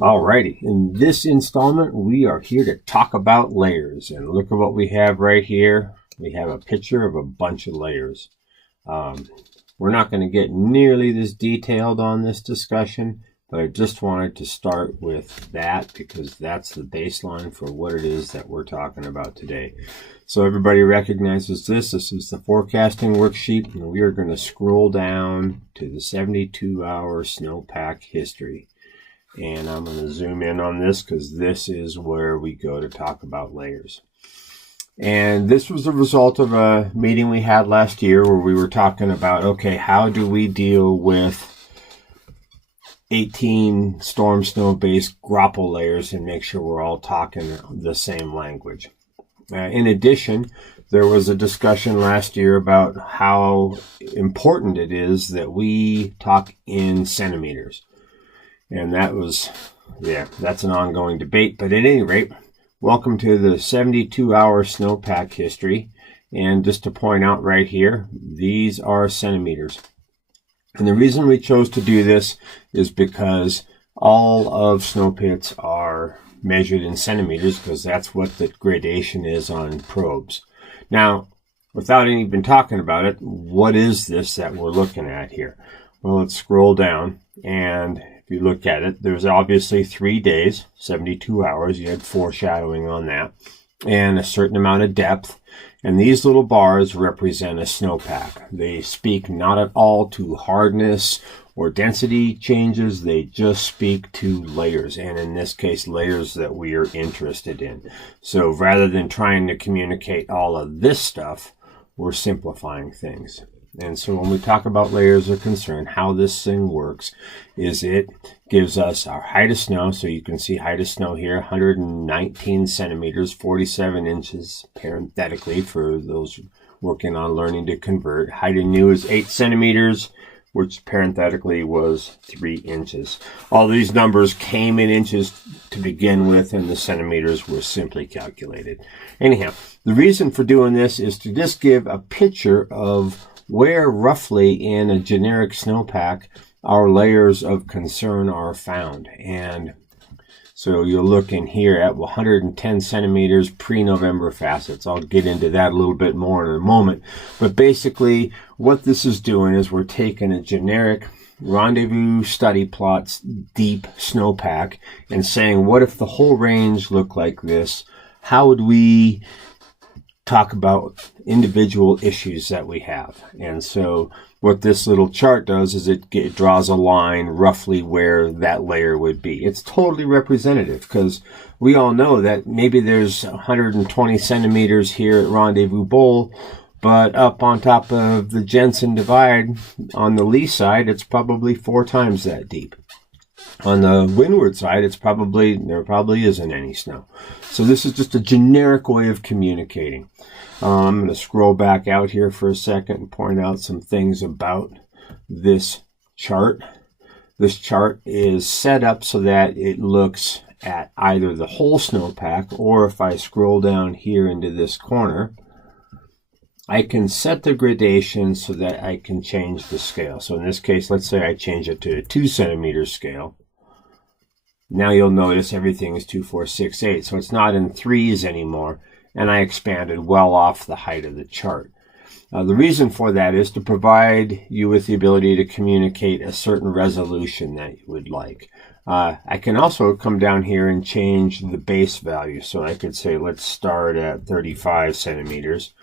Alrighty, in this installment, we are here to talk about layers. And look at what we have right here. We have a picture of a bunch of layers. We're not going to get nearly this detailed on this discussion, but I just wanted to start with that because that's the baseline for what it is that we're talking about today. So everybody recognizes this. This is the forecasting worksheet, and we are going to scroll down to the 72-hour snowpack history. And I'm going to zoom in on this because this is where we go to talk about layers. And this was a result of a meeting we had last year where we were talking about, okay, how do we deal with 18 storm snow based grapple layers and make sure we're all talking the same language. In addition, there was a discussion last year about how important it is that we talk in centimeters. And that was, that's an ongoing debate. But at any rate, welcome to the 72-hour snowpack history. And just to point out right here, these are centimeters. And the reason we chose to do this is because all of snow pits are measured in centimeters because that's what the gradation is on probes. Now, without even talking about it, what is this that we're looking at here? Well, let's scroll down, and if you look at it, there's obviously 3 days, 72 hours. You had foreshadowing on that, and a certain amount of depth. And these little bars represent a snowpack. They speak not at all to hardness or density changes. They just speak to layers, and in this case, layers that we are interested in. So rather than trying to communicate all of this stuff, we're simplifying things. And so when we talk about layers are concerned, how this thing works is it gives us our height of snow. So you can see height of snow here, 119 centimeters, 47 inches, parenthetically for those working on learning to convert. Height of new is 8 centimeters, which parenthetically was 3 inches. All these numbers came in inches to begin with, and the centimeters were simply calculated. Anyhow, the reason for doing this is to just give a picture of where roughly in a generic snowpack our layers of concern are found. And so you'll look in here at 110 centimeters pre-November facets. I'll get into that a little bit more in a moment. But basically what this is doing is we're taking a generic rendezvous study plots deep snowpack and saying, what if the whole range looked like this? How would we talk about individual issues that we have? And so what this little chart does is it draws a line roughly where that layer would be. It's totally representative because we all know that maybe there's 120 centimeters here at Rendezvous Bowl, but up on top of the Jensen Divide on the lee side, it's probably 4 times that deep. On the windward side, there probably isn't any snow. So this is just a generic way of communicating. I'm going to scroll back out here for a second and point out some things about this chart. This chart is set up so that it looks at either the whole snowpack, or if I scroll down here into this corner, I can set the gradation so that I can change the scale. So in this case, let's say I change it to a 2 centimeter scale. Now you'll notice everything is 2, 4, 6, 8. So it's not in threes anymore. And I expanded well off the height of the chart. The reason for that is to provide you with the ability to communicate a certain resolution that you would like. I can also come down here and change the base value. So I could say, let's start at 35 centimeters.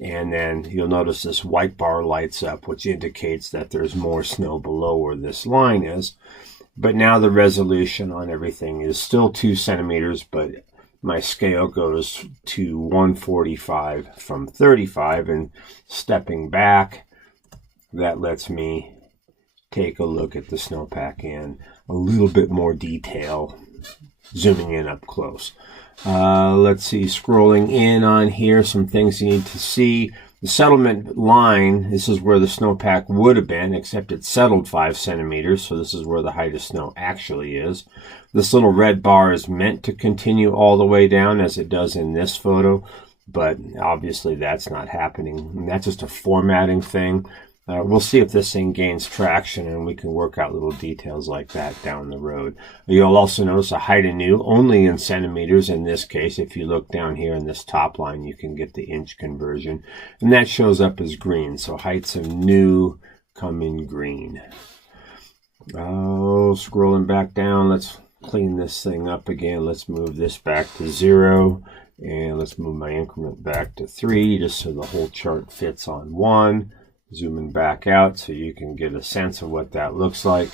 And then you'll notice this white bar lights up, which indicates that there's more snow below where this line is. But now the resolution on everything is still 2 centimeters, but my scale goes to 145 from 35, and stepping back, that lets me take a look at the snowpack in a little bit more detail, zooming in up close. Let's see, scrolling in on here, some things you need to see. The settlement line, this is where the snowpack would have been, except it settled 5 centimeters, so this is where the height of snow actually is. This little red bar is meant to continue all the way down as it does in this photo, but obviously that's not happening. And that's just a formatting thing. We'll see if this thing gains traction, and we can work out little details like that down the road. You'll also notice a height of new only in centimeters in this case. If you look down here in this top line, you can get the inch conversion, and that shows up as green. So heights of new come in green. Oh, scrolling back down, let's clean this thing up again. Let's move this back to 0, and let's move my increment back to 3, just so the whole chart fits on 1. Zooming back out so you can get a sense of what that looks like.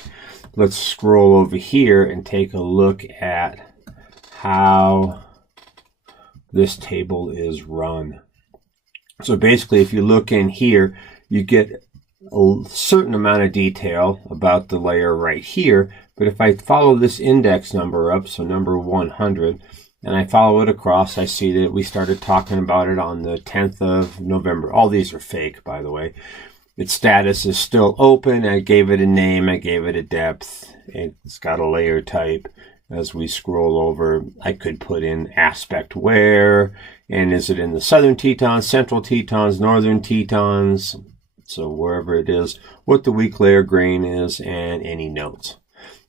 Let's scroll over here and take a look at how this table is run. So basically, if you look in here, you get a certain amount of detail about the layer right here. But if I follow this index number up, so number 100, and I follow it across, I see that we started talking about it on the 10th of November. All these are fake, by the way. Its status is still open. I gave it a name. I gave it a depth. It's got a layer type. As we scroll over, I could put in aspect where, and is it in the southern Tetons, central Tetons, northern Tetons, so wherever it is, what the weak layer grain is, and any notes.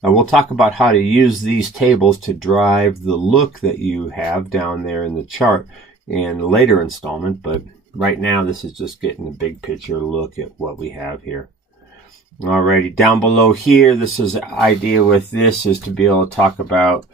Now we'll talk about how to use these tables to drive the look that you have down there in the chart in a later installment, but right now this is just getting a big picture look at what we have here. Alrighty, down below here, this is the idea with this is to be able to talk about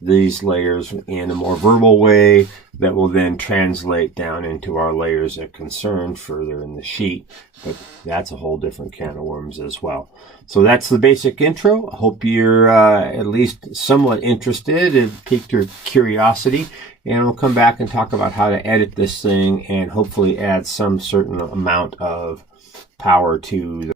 these layers in a more verbal way that will then translate down into our layers of concern further in the sheet. But that's a whole different can of worms as well. So that's the basic intro. I hope you're at least somewhat interested. It piqued your curiosity. And I'll come back and talk about how to edit this thing and hopefully add some certain amount of power to the